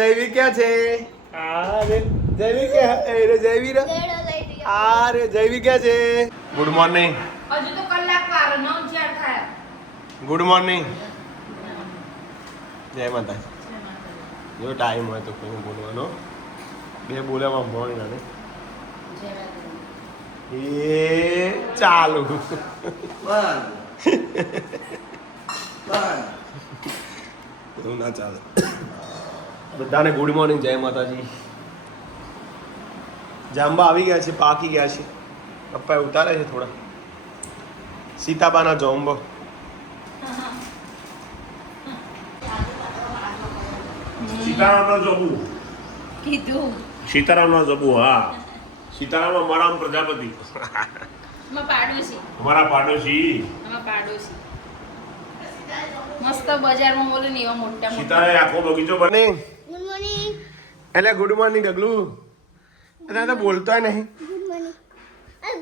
જયવી ક્યાં છે? અરે જયવી ક્યાં? અરે જયવી રે. અરે જયવી ક્યાં છે? Good morning. હજુ તો કલાક વાર 9:04 થાય. Good morning. જય માતા. જો ટાઈમ હોય તો કોઈ બોલવાનો. બે બોલ્યામાં મોર્નિંગ અને એ ચાલુ. એવું ના ચાલે. બધાને ગુડ મોર્નિંગ, જય માતાજી. જાંબા આવી ગયા છે, પાકી ગયા છે. પપ્પાએ ઉતારે છે થોડા. સીતાબાના જોંબો. સીતારામનો જબુ કીધું સીતારામનો જબુ. હા, સીતારામ અમારા પ્રજાપતિ, અમારા પાડોશી. મસ્ત બજારમાં બોલે ને એવા મોટા સીતારાએ આખો બગીચો બને. Good morning. એટલે ગુડ મોર્નિંગ ડગલું. એટલે તો બોલતોય નહીં. Good morning.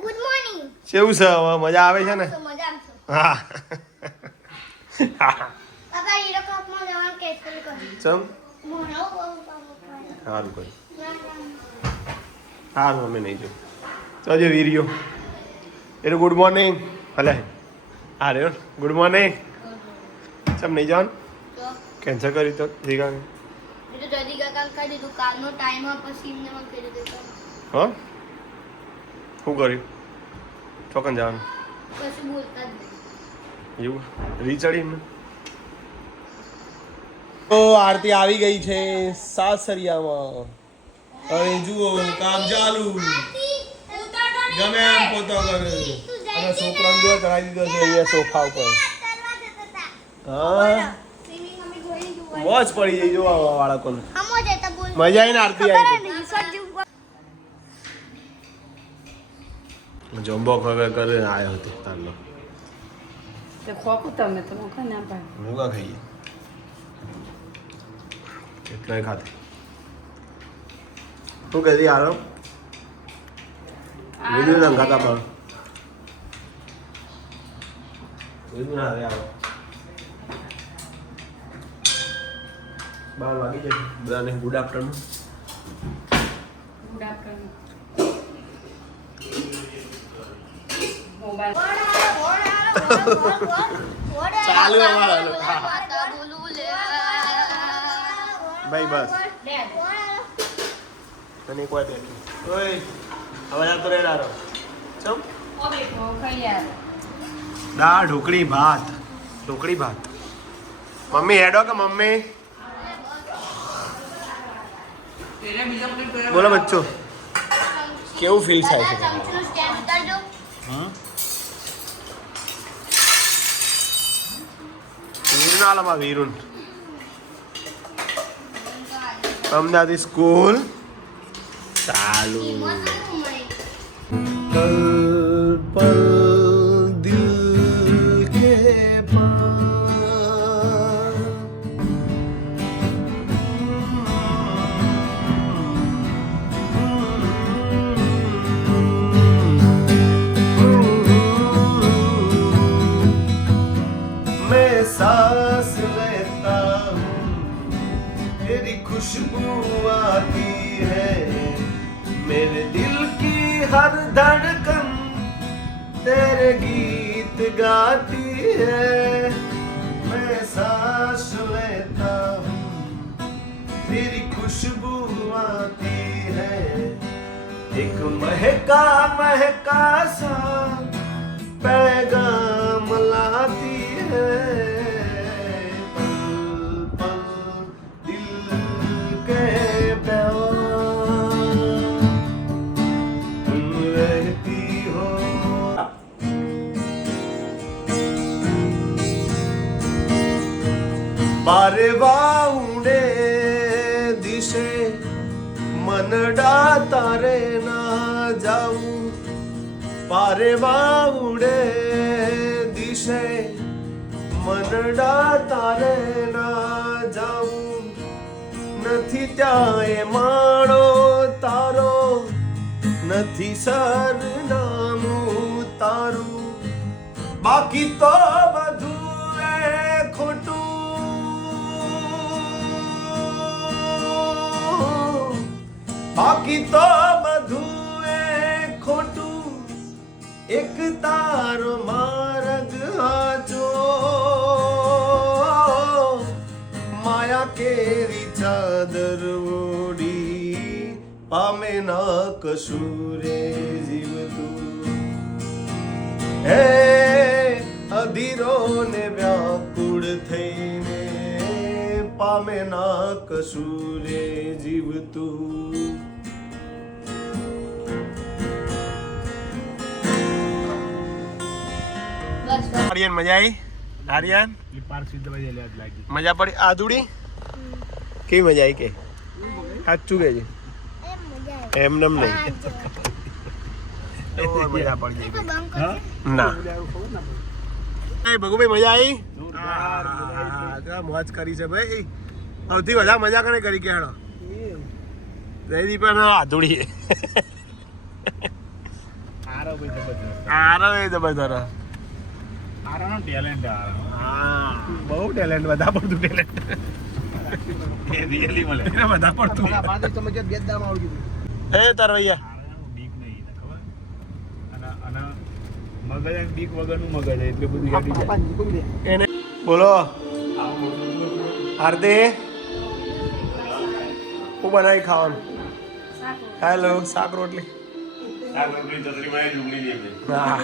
Good morning. કેવું છે હવે? મજા આવે છે ને? મજા આવશે. હા. પાપા એ લોકો આપમાં જવાનું કેન્સલ કરી. ચમ મોણો પાપા. સારું કર્યું. સારું અમે નહીં જો તો જે વીરિયો એટલે ગુડ મોર્નિંગ. ભલે હા રે ગુડ મોર્નિંગ. ચમ નહીં જવાનું? કેન્સલ કરી તો જીગા એ તો જલ્દી કાકા કરી દીધું. કાલનો ટાઈમ આ પછી એમને મને કરી દીધું. હા શું કર્યું? ચોકન જવાનું કશું બોલતા જ નહીં. એવું રીચડી એમને. તો આરતી આવી ગઈ છે સાસરિયામાં. હવે જુઓ કામ ચાલુ. ગમે એમ પોતો કરે. અને છોકરાને જો ચડાવી દીધો છે અહીંયા સોફા ઉપર. હા મોજ પડી જાય જો આવા બાળકોને. આમો જતા બોલ. મજા આવીને આરતી આવી. જમ્બો ખબર કરે આવ્યો હતો તારનો. તે ખોખો તમે તો મુખ ના પાડ. મુગા ખાઈએ કેટલાય ખાતે. શું કહેતી આરામ? વિડીયો ના ખાતા પણ વિડીયો ના રે આવો. 12 વાગી જશે. બધાને good afternoon. Good afternoon. Mobile ચાલુ અમારા ભાઈ બસ તને કોઈ બેઠું ઓય હવે આ તો રે ડારો ચમ ઓબે ખાઈ યાર. દાળ ઢોકળી ભાત. ઢોકળી ભાત. મમ્મી હેડો કે મમ્મી? બોલો બચ્ચો કેવું ફીલ થાય છે? ચમચનું સ્ટેન્ડ ઉતારજો. વીરુનાલામાં વીરુન અમદાવાદ સ્કૂલ ચાલુ. પલ પલ દિલ કે પાસ मैं सांस लेता हूँ तेरी खुशबू आती है मेरे दिल की हर धड़कन तेरे गीत गाती है मैं सांस लेता हूँ तेरी खुशबू आती है एक महका महका सा पैगाम लाती है पल पल दिल के प्यार तुम रहती हो. बारे वाउंडे दिशे मनडा तारे ना जाऊं પારે વાઉડે દિશે મનડા તારે ના જાઉં નથી ત્યાં એ માળો તારો નથી સરનામું તારું બાકી તો બધું એ ખોટું આ કેરી ચાદર ઓઢી પામે ના કસૂરે જીવતું હે અધીરો ને વ્યાકુળ થઈને પામે ના કસૂરે જીવતું બસ આર્યન મજા આવી આર્યન મજા પડી આદુડી કેવી મજા આવી કે સાચું કે છે એમ નમ નહીં મજા પડી જાય ના એ ભગુભાઈ મજા આવી મોજ કરી છે ભાઈ સૌથી વધારે મજા કરે કરી કે હેડો જયદીપ આધુડી આરો એ જબરદસ્ત ટેલેન્ટ હા બહુ ટેલેન્ટ વધારે પડતું ટેલેન્ટ એ રિયલી મળે વધારે પડતું એ તરવૈયા બીક નહીં ખબર અને મગજ બીક વગરનું મગજ એટલે બધું યાદી જાય એને બોલો હાર્દે હું બનાવી ખાવાનું હેલો શાક રોટલી હા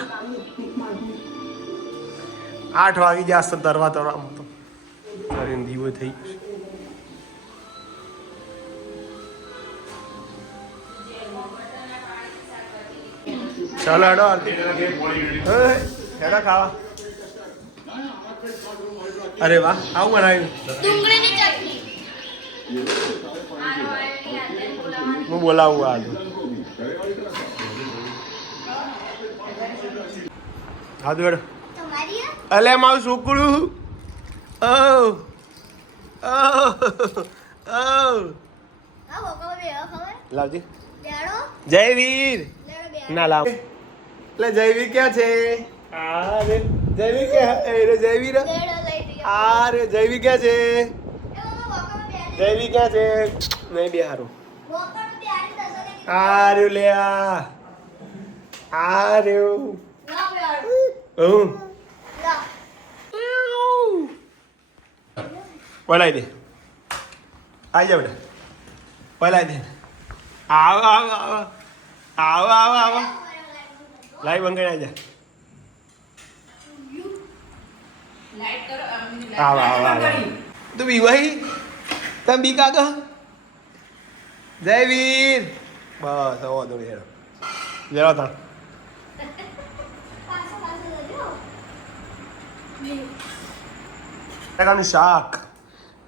8 વાગી ગયા તો તરવા તો કરીને દીવો થઈ ગયો ચાલો હેડો હેડો ખાવા અરે વાહ આવું બનાવ્યું ડુંગળીની ચટણી હું બોલાવું આ હા હેડો તમારી અલે મારું છોકરું ઓ ઓ હા હોકો બે ખબર લાવજી લેડો જયવીર લેડો બે ના લાવ એટલે જયવીર ક્યાં છે અરે જયવીર ક્યાં એ રે જયવીર લેડો લઈ લીધો અરે જયવીર ક્યાં છે એ હોકો બે જયવીર ક્યાં છે નહીં બે હારું હોકો બે આરી દસો આર્યું લે આર્યું ના બે હું લા બોલાવી દે આવી જા બેટા બોલાવી દે આવો આવો આવો આવો આવો આવો લાઈવ બંગાઈ આવી જા આવો આવો આવો તું બીવાઈ તમે બી કાકા જયવીર બસ આવો દોડી હેડો લેવા તા પાછો જજો બટાકાનું શાક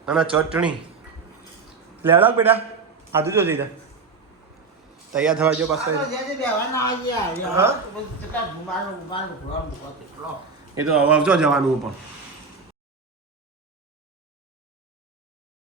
અને ચટણી લેવડાવ બેટા આધું જો જઈ તૈયાર થવા જો પાછો એ તો હવે જો જવાનું પણ